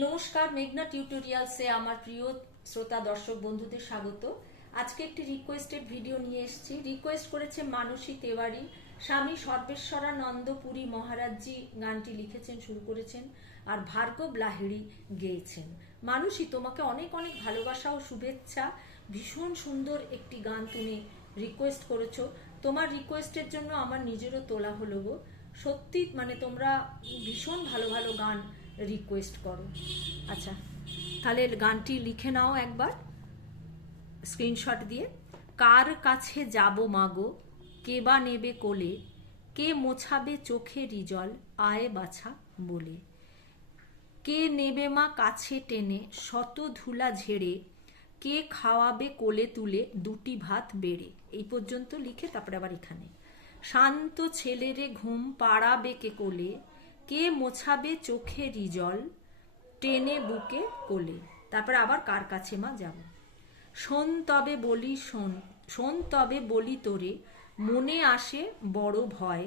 নমস্কার, মেঘনা টিউটোরিয়ালসে আমার প্রিয় শ্রোতা দর্শক বন্ধুদের স্বাগত। আজকে একটি রিকোয়েস্টেড ভিডিও নিয়ে এসেছি। রিকোয়েস্ট করেছে মানসী তেওয়ারি। স্বামী সর্বেশ্বরানন্দ পুরী মহারাজজি গানটি লিখেছেন, শুরু করেছেন, আর ভার্গব লাহিড়ী গেয়েছেন। মানসী, তোমাকে অনেক অনেক ভালোবাসা ও শুভেচ্ছা। ভীষণ সুন্দর একটি গান তুমি রিকোয়েস্ট করেছো। তোমার রিকোয়েস্টের জন্য আমার নিজেরও তোলা হলো গো। সত্যি মানে তোমরা ভীষণ ভালো ভালো গান রিকোয়েস্ট করো। আচ্ছা, তাহলে গানটি লিখে নাও একবার স্ক্রিনশট দিয়ে। কার কাছে যাব মাগো, কে বা নেবে কোলে, কে মোছাবে চোখের জল আয় বাছা বলে, কে নেবে মা কাছে টেনে শত ধুলা ঝেড়ে, কে খাওয়াবে কোলে তুলে দুটি ভাত বেড়ে। এই পর্যন্ত লিখে তারপরে আবার এখানে শান্ত ছেলেরে ঘুম পাড়াবে কে কোলে, কে মোছাবে চোখের জল টেনে বুকে কোলে। তারপরে আবার কার কাছে মা যাব। শোন তবে বলি, শোন শোন তবে বলি তোরে, মনে আসে বড় ভয়,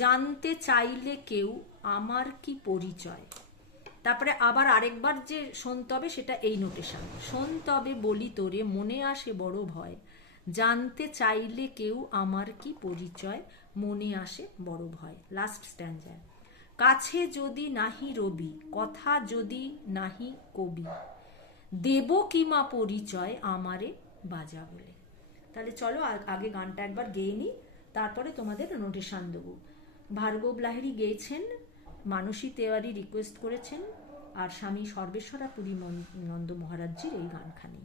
জানতে চাইলে কেউ আমার কি পরিচয়। তারপরে আবার আরেকবার যে শোন তবে, সেটা এই নোটেশন। শোন তবে বলি তোরে, মনে আসে বড় ভয়, জানতে চাইলে কেউ আমার কি পরিচয়, মনে আসে বড় ভয়। লাস্ট স্ট্যান্ডায় কাছে যদি নাহি রবি, কথা যদি নাহি কবি, দেব কি মা পরিচয় আমারে বাজা বলে। তাহলে চলো আগে গানটা একবার গেয়ে নিই, তারপরে তোমাদের নোটেশন দেবো। ভার্গব লাহিড়ী গেয়েছেন, মানসী তেওয়ারি রিকোয়েস্ট করেছেন, আর স্বামী সর্বেশ্বরা পুরী নন্দ মহারাজজির এই গানখানি।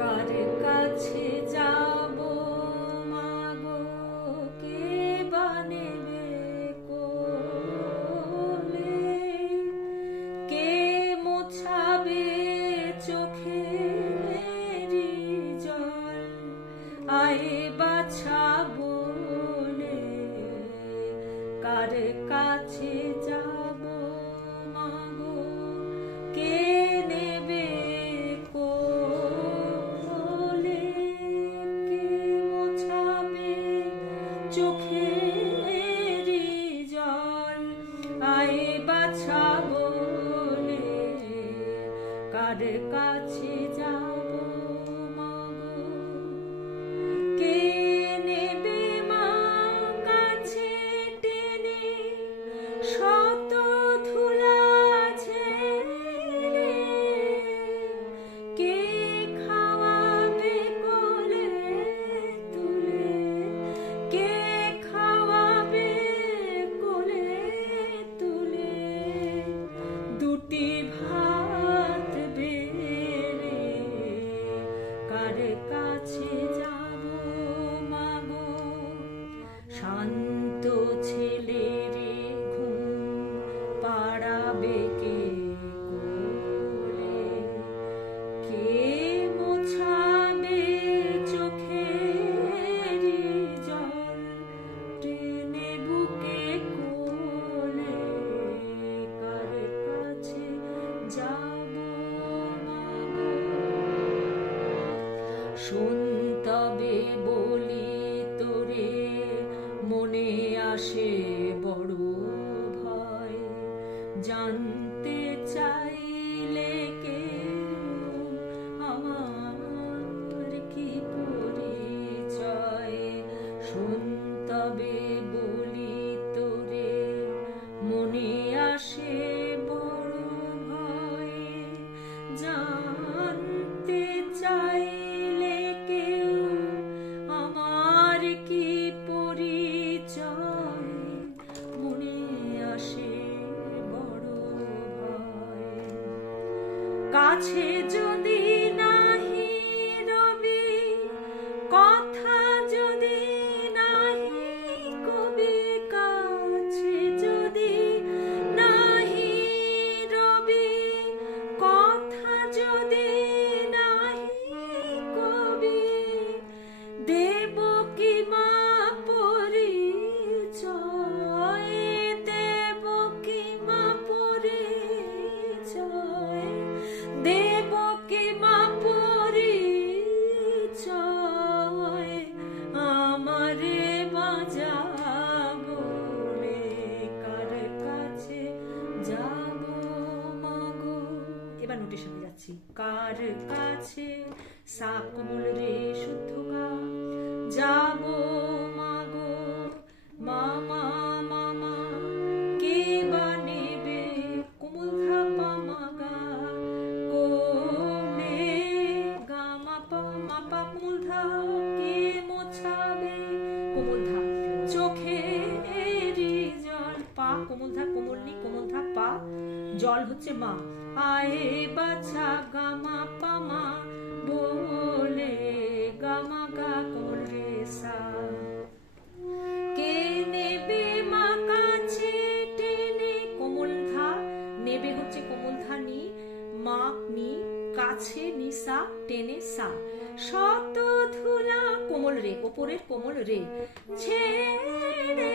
কার কাছে যাব মাগো, কে বা নেবে কোলে, কে মোছাবে চোখের জল আয় বাছা বলে, কার কাছে যাব মাগো, কে নেবে কোলে, কে মোছাবে চোখের জল আয় বাছা বলে, কার কাছে যাব মাগো, কে নেবে মা কাছে টেনে শত ধুলা ঝেড়ে, কে খাওয়াবে কোলে তুলে, কে খাওয়াবে কোলে তুলে দুটি ভাত বেড়ে, কার কাছে যাব মাগো। শান্ত ছেলেরে ঘুম পাড়াবে কে কোলে, কে মোছাবে চোখের জল টেনে বুকে কোলে, কার কাছে যাব মাগো। শোন তবে বলি তোরে, মনে আসে বড় ভয়, জানতে চাইলে কেউ আমার কি পরিচয়। শোন তবে বলি তোরে, মনে আসে বড় ভয়, জানতে চাইলে কেউ আমার কি পরিচয়, মনে আসে বড় ভয়। কাছে যদি নাহি রবি, কথা যদি নাহি কবি, কাছে যদি নাহি রবি, কথা যদি নাহি কবি, দেব কি মা পরিচয়, দেব কি মা পরিচয়, দেব কি যাচ্ছি কার কাছে, সা কোমল রে শুদ্ধ গা, যাবো মাগো মামা মামা, কে বা নেবে কোমল ধা পা মা গা, কোলে গা মা পা কোমল ধা, কে মোছাবে কোমল ধা চোখেরই জল, পা কোমল ধা কোমল নি কোমল ধা পা, জল হচ্ছে মা, আয়ে বাছা গা মা পা মা, বলে গা মা গা কোমল রে সা, কে নেবে মা কাছে টেনে কোমল ধা, নেবে হচ্ছে কোমল ধা নি, মা নি কাছে নি সা, টেনে সা, শত ধুলা কোমল রে ওপরের কোমল রে, ছেড়ে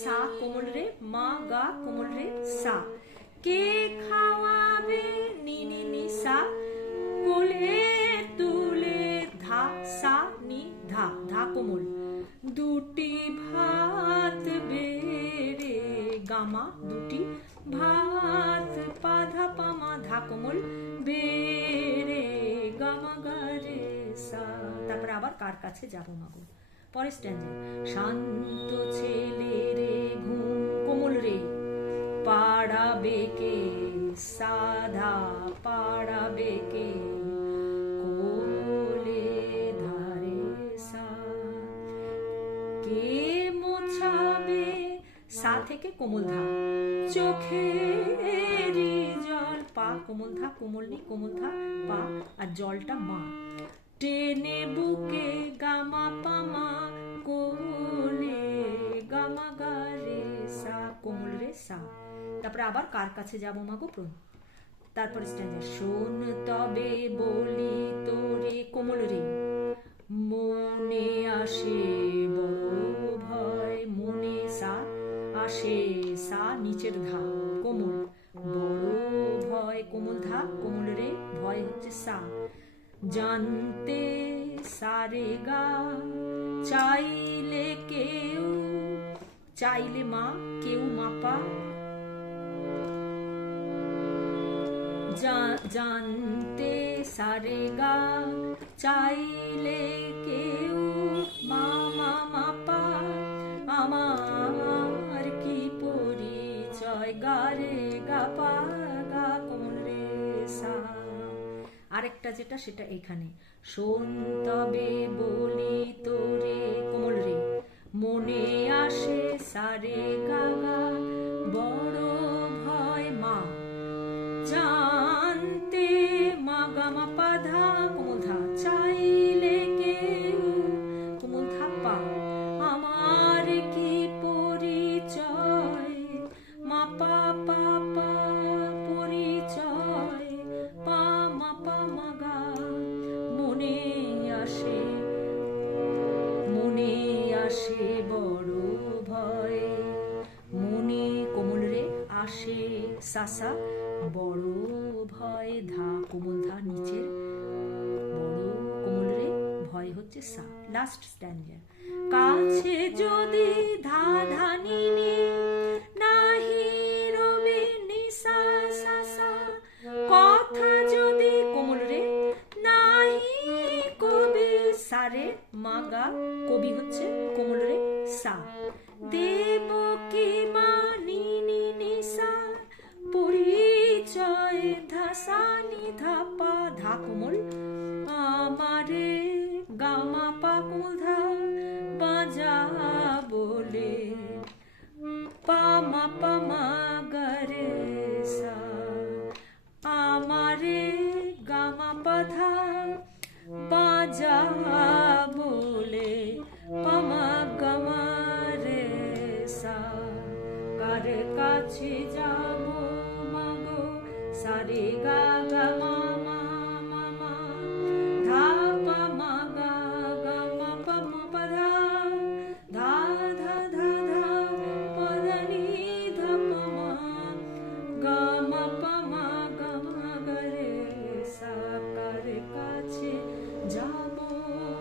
সা কোমল রে, মা গা কোমল রে সা, কে খাওয়াবে নি নি নি সা, কোলে তুলে ধা সা নি ধা, ধা কোমল, দুটি ভাত বেড়ে গামা, দুটি ভাত পাধা পামা, ধা কোমল বেড়ে গামা গারে সা। তারপরে আবার কার কাছে যাবো মাগো, পরের স্ট্যান্ডে, শান্ত ছেলে রে ঘুম কোমল রে, পাড়াবে কে সাধা পাড়াবে কে, কোলে ধারে সা, কে মোছাবে সা থেকে কোমল ধা, চোখেরই জল, পা কোমল ধা কোমল নি কোমল ধা পা, আর জলটা মা, টেনে বুকে গামা পামা, কোলে গামা গা রে সা কোমল রে সা। তারপরে আবার কার কাছে যাবো মাগো প্রণ, তারপরে স্ট্যান্ডে, শোন তবে বলি তোরে কোমল রে, মনে আসে বড় ভয়, মনে সা আসে সা নিচের ধা কোমল, বড় ভয় কোমল ধা কোমল রে, ভয় হচ্ছে সা, জানতে সারে গা, চাইলে কেউ, চাইলে মা কেউ মাপা, জানতে সারে গা, চাইলে কেউ মা মা মাপা, আমার কি পরিচয়, গা রে গা পা গা কোমল রে সা। আরেকটা যেটা সেটা এখানে, শোন তবে বলি তোরে কোমল রে, মনে আসে সারে গা গা, বড় ভয় মা, জানতে মা গা মা পা ধা কোমল ধা, চাইলে কেউ কোমল ধা পা, আমার কি পরিচয়, মা পা পা পা পরিচয়, পা মা পা মা গা, মনে আসে বড় ভয়, মনে কোমল রে আসে সাসা, বড় ভয় ধা কোমল ধা নিচের, বড় কোমল রে ভয় হচ্ছে সা। লাস্ট স্ট্যান্ডা, কাছে যদি ধা ধা নি নি, নাহি রবে নি সা সা সা, কথা যদি কোমল রে, নাহি কবি সারে মা গা, কবি হচ্ছে কোমল রে সা, দেব কি মা নি নি নি সা, পরিচয় ধা সা নি ধা পা ধা কোমল, আমারে গা মা পা কোমল ধা, বাজা বলে পা মা পা মা গা রে সা, আমারে গা মা পা ধা, বাজা বলে পা মা গা মা রে সা, কার কাছে যাবো মাগো, সারে গা গা মা মা মা মা, ধা পা মা গা গা মা পা মা পা ধা, ধা ধা ধা ধা পা ধা নি ধা পা মা, গা মা পা মা গা মা গা রে সা, কার কাছে যাবো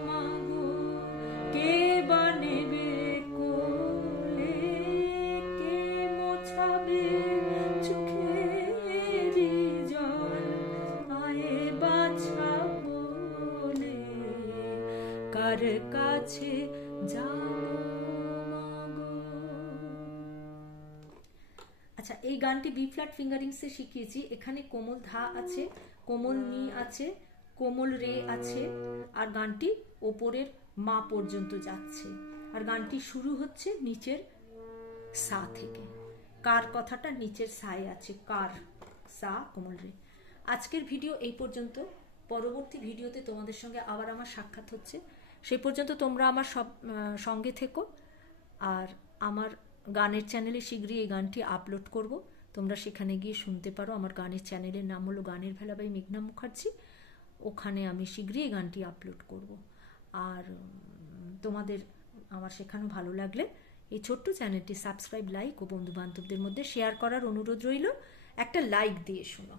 মাগো, কে বা নেবে কোলে, কে মোছাবে চোখেরই জল, কার কাছে যাব মাগো। আচ্ছা, এই গানটি বি ফ্ল্যাট ফিঙ্গারিংসে শিখিয়েছি। এখানে কোমল ধা আছে, কোমল নি আছে, কোমল রে আছে, আর গানটি ওপরের মা পর্যন্ত যাচ্ছে। আর গানটি শুরু হচ্ছে নিচের সা থেকে। কার কথাটা নিচের সায় আছে, কার, সা, কোমল রে। আজকের ভিডিও এই পর্যন্ত। পরবর্তী ভিডিওতে তোমাদের সঙ্গে আবার আমার সাক্ষাৎ হচ্ছে। সেই পর্যন্ত তোমরা আমার সঙ্গে থেকো। আর আমার গানের চ্যানেলে শীঘ্রই এই গানটি আপলোড করব, তোমরা সেখানে গিয়ে শুনতে পারো। আমার গানের চ্যানেলের নাম হলো গানের ভেলা বাই মেঘনা মুখার্জি। ওখানে আমি শীঘ্রই এই গানটি আপলোড করব। আর তোমাদের আমার শেখানো ভালো লাগলে এই ছোট্ট চ্যানেলটি সাবস্ক্রাইব, লাইক ও বন্ধু বান্ধবদের মধ্যে শেয়ার করার অনুরোধ রইল। একটা লাইক দিয়ে শোনো।